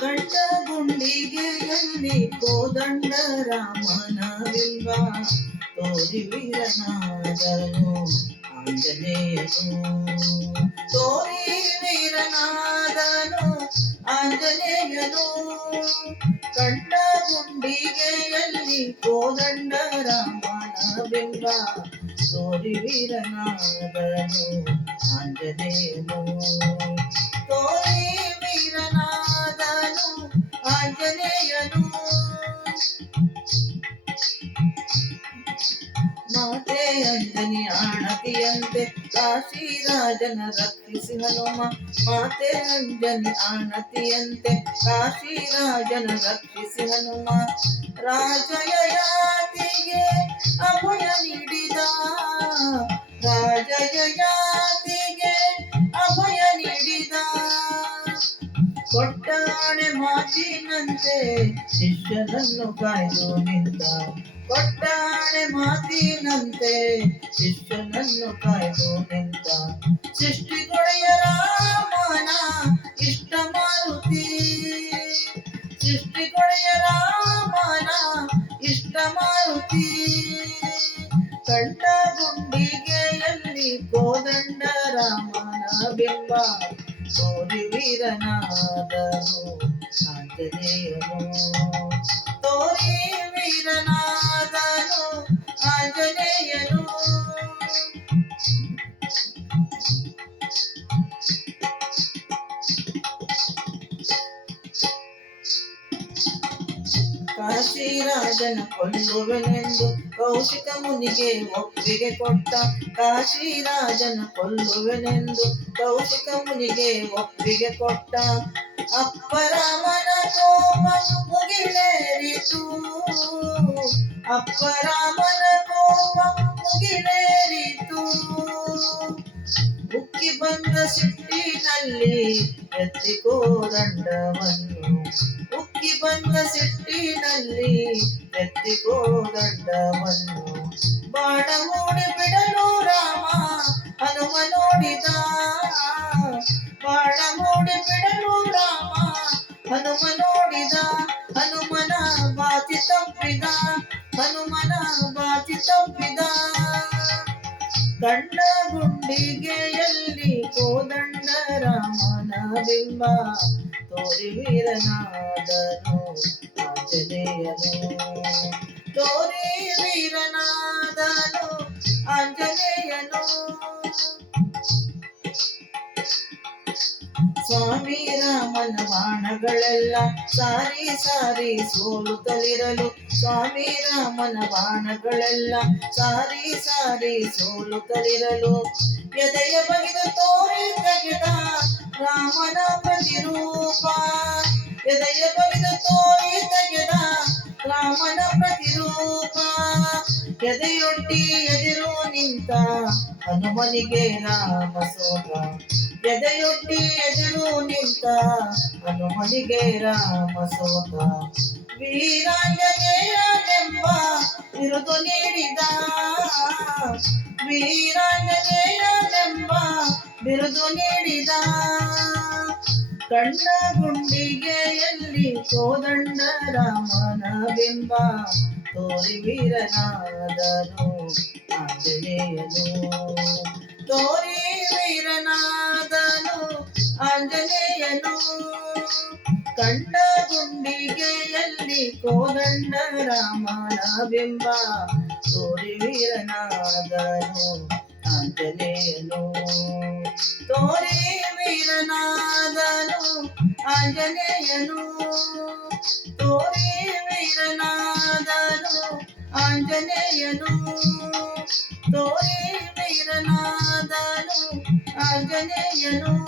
ಕಂಡ ಗುಂಡಿಗೆಯಲ್ಲಿ ಕೋದಂಡ ರಾಮನ ಬಿಂಬ ತೋರಿ ವೀರನಾದನು ಆಂಜನೇಯನು. ತೋರಿ ವೀರನಾದನು ಆಂಜನೇಯನು. ಕಂಡ ಗುಂಡಿಗೆಯಲ್ಲಿ ಕೋದಂಡ ರಾಮನ ಬಿಂಬ ತೋರಿ ವೀರನಾದನು ಆಂಜನೇಯನು. ತೋರಿ ವೀರನಾದನು ಆಂಜನೇಯನು. ಮಾತೆ ಅಂಜನಿ ಆಣತಿಯಂತೆ ಕಾಶಿರಾಜನ ರಕ್ಷಿಸಿ ಹನುಮ. ಮಾತೆ ಅಂಜನಿ ಆಣತಿಯಂತೆ ಕಾಶಿರಾಜನ ರಕ್ಷಿಸಿ ಹನುಮ. ರಾಜಯಯಾತಿಗೆ ಅಭಯ ನೀಡಿದ. ರಾಜಯಯಾತಿಗೆ ಅಭಯ ನೀಡಿದ. ಕೊಟ್ಟಾಣೆ ಮಾತಿನಂತೆ ಶಿಷ್ಯನನ್ನು ಕಾಯ್ದು ನಿಂತ. ಕೊಟ್ಟಾಣೆ ಮಾತಿನಂತೆ ಶಿಷ್ಯನನ್ನು ಕಾಯ್ದು ನಿಂತ. ಸೃಷ್ಟಿಗೊಡೆಯ ರಾಮನ ಇಷ್ಟ ಮಾರುತಿ. ಸೃಷ್ಟಿಗೊಡೆಯ ರಾಮನ ಇಷ್ಟ ಮಾರುತಿ. ಕಂಡ ಗುಂಡಿಗೆಯಲ್ಲಿ ಕೋದಂಡ ರಾಮನ ಬಿಂಬ ತೋರಿ ವೀರನಾದನು ಆಂಜನೇಯನು. ತೋರಿ ವೀರನಾದನು ಆಂಜನೇಯನು. ಕಾಶಿರಾಜನ ಕೊಲ್ಲುವೆನೆಂದು ಕೌಶಿಕ ಮುನಿಗೆ ಒಪ್ಪಿಗೆ ಕೊಟ್ಟ. ಕಾಶಿರಾಜನ ಕೊಲ್ಲುವೆನೆಂದು ಕೌಶಿಕ ಮುನಿಗೆ ಒಪ್ಪಿಗೆ ಕೊಟ್ಟ. ಅಪ್ಪರಾಮನ ಕೋಪ ಮುಗಿಲೇರಿತು. ಅಪ್ಪರಾಮನ ಕೋಪ ಮುಗಿಲೇರಿತು. ಉಕ್ಕಿ ಬಂದ ಸಿಟ್ಟಿನಲ್ಲಿ ಎತ್ತಿ ಕೋದಂಡವನ್ನು. ಉಕ್ಕಿ ಬಂದ ಸಿಟ್ಟಿನಲ್ಲಿ ಎತ್ತಿ ಕೋದಂಡವನ್ನು. ಬಾಣ ಹೂಡಿ ಬಿಡಲು ರಾಮ ಹನುಮ ನೋಡಿದ. ಬಾಣ ಹೂಡಿ ಬಿಡಲು ರಾಮ ಹನುಮ ನೋಡಿದ. ಹನುಮನ ಬಾಚಿ ತಪ್ಪಿದ. ಹನುಮನ ಬಾಚಿ ತಪ್ಪಿದ. ಕಂಡ ಗುಂಡಿಗೆಯಲ್ಲಿ ಕೋದಂಡ ರಾಮನ ಬಿಂಬ ತೋರಿ ವೀರನಾದನು ಆಂಜನೇಯನು. ತೋರಿ ವೀರನಾದನು ಆಂಜನೇಯನು. ಸ್ವಾಮಿ ರಾಮನ ಬಾಣಗಳೆಲ್ಲ ಸಾರಿ ಸಾರಿ ಸೋಲುತ್ತಲಿರಲು. ಸ್ವಾಮಿ ರಾಮನ ಬಾಣಗಳೆಲ್ಲ ಸಾರಿ ಸಾರಿ ಸೋಲುತ್ತಲಿರಲು. ಎದೆಯ ಬಗೆದು ತೋರಿ ತೆಗೆದ ರಾಮನ ಪ್ರತಿರೂಪ. ಎದೆಯ ಬಗೆದು ತೋರಿ ತೆಗೆದ ರಾಮನ ಪ್ರತಿರೂಪ. ಎದೆಯೊಡ್ಡಿ ಎದಿರು ನಿಂತ ಹನುಮನಿಗೆ ರಾಮ ಸೋತ. ಎದೆಯೊಡ್ಡಿ ಎದಿರು ನಿಂತ ಹನುಮನಿಗೆ ರಾಮ ಸೋತ. ವೀರಾಂಜನೇಯನೆಂಬ ಬಿರುದು ನೀಡಿದ. ವೀರಾಂಜನೇಯನೆಂಬ ಬಿರುದು ನೀಡಿದ. ಕಂಡ ಗುಂಡಿಗೆಯಲ್ಲಿ ಕೋದಂಡ ರಾಮನ ಬಿಂಬ ತೋರಿ ವೀರನಾದನು ಆಂಜನೇಯನು. ತೋರಿ ವೀರನಾದನು ಆಂಜನೇಯನು. ಕಂಡ ಗುಂಡಿಗೆಯಲ್ಲಿ ಕೋದಂಡ ರಾಮನ ಬಿಂಬ ತೋರಿ ವೀರನಾದನು ಆಂಜನೇಯನು. ತೋರಿ ವೀರನಾದನು ಆಂಜನೇಯನು. ತೋರಿ ವೀರನಾದನು ಆಂಜನೇಯನು. ತೋರಿ ವೀರನಾದನು ಆಂಜನೇಯನು.